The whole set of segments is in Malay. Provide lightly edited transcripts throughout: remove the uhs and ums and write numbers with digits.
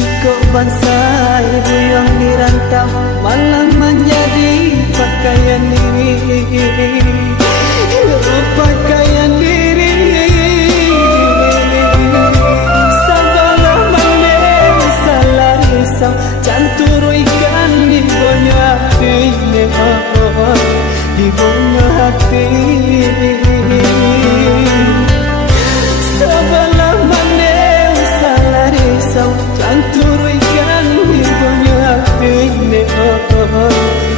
Jika bangsa ibu yang dirantau malah menjadi pakaian diri, pakaian diri. Sabalah mandem salah risau, canturuikan di bonya hati, di bonya hati. Sabalah mandem salah risau, canturuikan di bonya hati,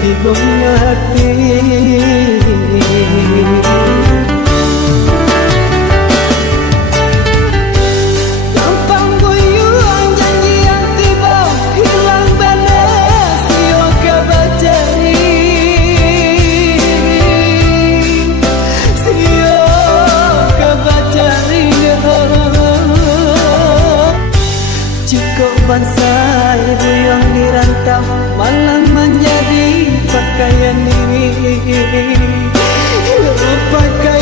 di bonya hati. Bangsa ibu yang dirantau malah menjadi pakaian diri, pakaian